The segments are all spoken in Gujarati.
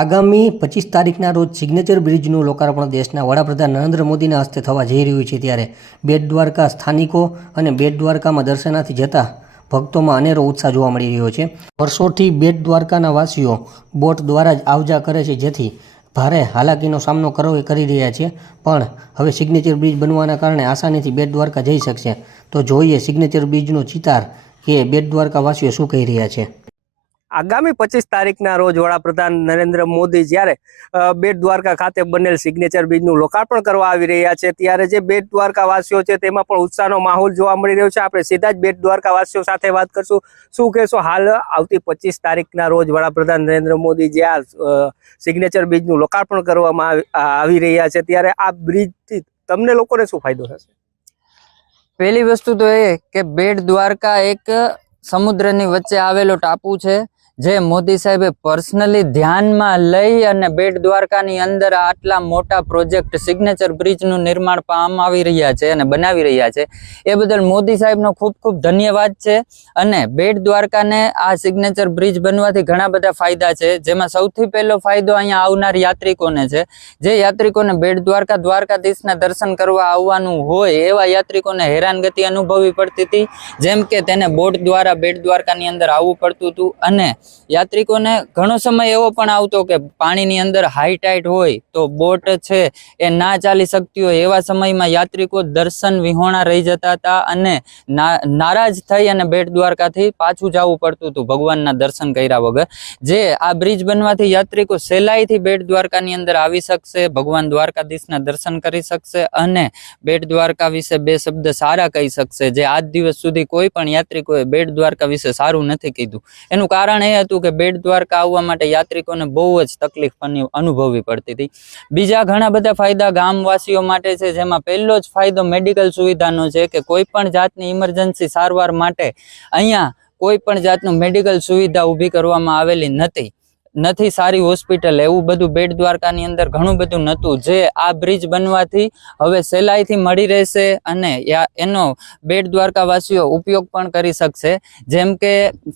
આગામી પચીસ તારીખના રોજ સિગ્નેચર બ્રિજનું લોકાર્પણ દેશના વડાપ્રધાન નરેન્દ્ર મોદીના હસ્તે થવા જઈ રહ્યું છે ત્યારે બેટ દ્વારકા સ્થાનિકો અને બેટ દ્વારકામાં દર્શનાથી જતા ભક્તોમાં અનેરો ઉત્સાહ જોવા મળી રહ્યો છે. વર્ષોથી બેટ દ્વારકાના વાસીઓ બોટ દ્વારા જ આવજા કરે છે, જેથી ભારે હાલાકીનો સામનો કરવો કરી રહ્યા છે. પણ હવે સિગ્નેચર બ્રિજ બનવાના કારણે આસાનીથી બેટ દ્વારકા જઈ શકશે. તો જોઈએ સિગ્નેચર બ્રિજનો ચિતાર કે બેટ દ્વારકા વાસીઓ શું કહી રહ્યા છે. આગામી પચીસ તારીખના રોજ વડાપ્રધાન નરેન્દ્ર મોદી જ્યારે બેટ દ્વારકા ખાતે બનેલ સિગ્નેચર બ્રિજનું લોકાર્પણ કરવા આવી રહ્યા છે, ત્યારે જે બેટ દ્વારકા વાસીઓ છે તેમાં પણ ઉત્સાહનો માહોલ જોવા મળી રહ્યો છે. આપણે સીધા જ બેટ દ્વારકા વાસીઓ સાથે વાત કરશું. શું કહેશો હાલ આવતી પચીસ તારીખના રોજ વડાપ્રધાન નરેન્દ્ર મોદી જે આ સિગ્નેચર બ્રિજનું લોકાર્પણ કરવામાં આવી- આવી રહ્યા છે, ત્યારે આ બ્રિજથી તમને લોકોને શું ફાયદો થશે? પહેલી વસ્તુ તો એ કે બેટ દ્વારકા એક સમુદ્રની વચ્ચે આવેલો ટાપુ છે. જે મોદી સાહેબે પર્સનલી ધ્યાનમાં લઈ અને બેટ દ્વારકાની અંદર આટલા મોટા પ્રોજેક્ટ સિગ્નેચર બ્રિજનું નિર્માણ પામ આવી રહ્યા છે અને બનાવી રહ્યા છે. એ બદલ મોદી સાહેબનો ખૂબ ખૂબ ધન્યવાદ છે અને બેટ દ્વારકાને આ સિગ્નેચર બ્રિજ બનવાથી ઘણા બધા ફાયદા છે. જેમાં સૌથી પહેલો ફાયદો અહીંયા આવનાર યાત્રિકોને છે. જે યાત્રિકોને બેટ દ્વારકા દ્વારકાધીશના દર્શન કરવા આવવાનું હોય એવા યાત્રિકોને હેરાનગતિ અનુભવવી પડતી હતી. જેમ કે તેને બોટ દ્વારા બેટ દ્વારકાની અંદર આવવું પડતું હતું અને યાત્રિકોને ઘણો સમય એવો પણ આવતો કે પાણીની અંદર હાઈ ટાઈટ હોય તો બોટ છે એ ના ચાલી શકતી હોય એવા સમયમાં યાત્રિકો દર્શન વિહોણા રહી જતા હતા અને નારાજ થઈ અને બેટ દ્વારકાથી પાછું જવું પડતું હતું ભગવાનના દર્શન કર્યા વગર. જે આ બ્રિજ બનવાથી યાત્રિકો સહેલાઈથી બેટ દ્વારકાની અંદર આવી શકશે, ભગવાન દ્વારકાધીશના દર્શન કરી શકશે અને બેટ દ્વારકા વિશે બે શબ્દ સારા કહી શકશે. જે આજ દિવસ સુધી કોઈ પણ યાત્રિકોએ બેટ દ્વારકા વિશે સારું નથી કીધું. એનું કારણ એ હતું કે બેટ દ્વારકા આવવા માટે યાત્રિકોને બહુ જ તકલીફ અનુભવવી પડતી હતી. બીજા ઘણા બધા ફાયદા ગામવાસીઓ માટે છે, જેમાં પહેલો જ ફાયદો મેડિકલ સુવિધાનો છે કે કોઈ પણ જાતની ઇમરજન્સી સારવાર માટે અહીંયા કોઈ પણ જાતનું મેડિકલ સુવિધા ઊભી કરવામાં આવેલી નથી. નથી સારી હોસ્પિટલ, એવું બધું બેટ દ્વારકાની અંદર ઘણું બધું નહોતું. જે આ બ્રિજ બનવાથી હવે સહેલાઈથી મળી રહેશે અને એનો બેટ દ્વારકાવાસીઓ ઉપયોગ પણ કરી શકશે. જેમ કે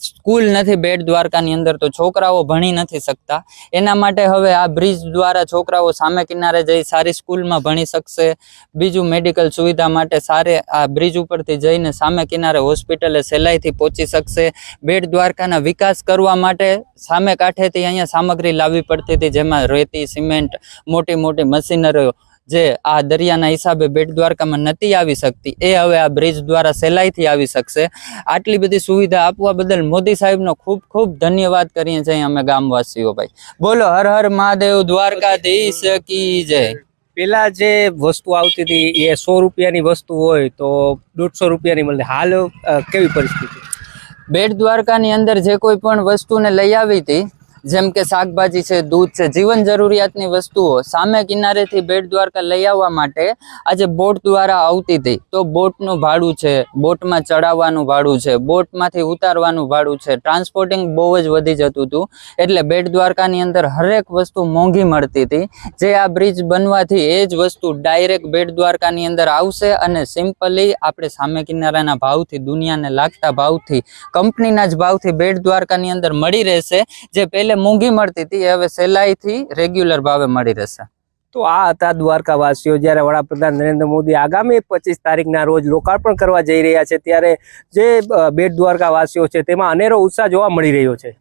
સ્કૂલ નથી બેટ દ્વારકાની અંદર, તો છોકરાઓ ભણી નથી શકતા. એના માટે હવે આ બ્રિજ દ્વારા છોકરાઓ સામે કિનારે જઈ સારી સ્કૂલમાં ભણી શકશે. બીજું મેડિકલ સુવિધા માટે સારે આ બ્રિજ ઉપરથી જઈને સામે કિનારે હોસ્પિટલે સહેલાઈથી પહોંચી શકશે. બેટ દ્વારકાના વિકાસ કરવા માટે સામે કાંઠેથી અહીંયા સામગ્રી લાવવી પડતી હતી જેમાં રેતી સિમેન્ટ મોટી મોટી મશીનરીઓ જે આ દરિયાના હિસાબે બેટ દ્વારકામાં નથી આવી શકતી એ હવે આ બ્રિજ દ્વારા સહેલાઈથી આવી શકશે. આટલી બધી સુવિધા આપવા બદલ મોદી સાહેબનો ખૂબ ખૂબ ધન્યવાદ કરીએ છીએ અમે ગામવાસીઓ ભાઈ. બોલો હર હર મહાદેવ દ્વારકાધીશ કી જય. પેલા જે વસ્તુ આવતી હતી એ સો રૂપિયાની વસ્તુ હોય તો દોઢસો રૂપિયાની મળે. હાલ કેવી પરિસ્થિતિ? બેટ દ્વારકાની અંદર જે કોઈ પણ વસ્તુને લઈ આવી હતી જેમ કે શાકભાજી છે, દૂધ છે, જીવન જરૂરિયાતની વસ્તુઓ સામે કિનારેથી બેટ દ્વારકા લઈ આવવા માટે આજે બોટ દ્વારા આવતી હતી. તો બોટનું ભાડું છે, બોટમાં ચડાવવાનું ભાડું છે, બોટમાંથી ઉતારવાનું ભાડું છે. ટ્રાન્સપોર્ટિંગ બહુ જ વધી જતું હતું. એટલે બેટ દ્વારકાની અંદર હરેક વસ્તુ મોંઘી મળતી હતી. જે આ બ્રિજ બનવાથી એ જ વસ્તુ ડાયરેક્ટ બેટ દ્વારકાની અંદર આવશે અને સિમ્પલી આપણે સામે કિનારાના ભાવથી, દુનિયાને લાગતા ભાવથી, કંપનીના જ ભાવથી બેટ દ્વારકાની અંદર મળી રહેશે. જે પહેલે મોંઘી મળતી હતી હવે સહેલાઈથી રેગ્યુલર ભાવે મળી રહેશે. તો આ હતા દ્વારકાવાસીઓ જ્યારે વડાપ્રધાન નરેન્દ્ર મોદી આગામી પચીસ તારીખના રોજ લોકાર્પણ કરવા જઈ રહ્યા છે, ત્યારે જે બેટ દ્વારકાવાસીઓ છે તેમાં અનેરો ઉત્સાહ જોવા મળી રહ્યો છે.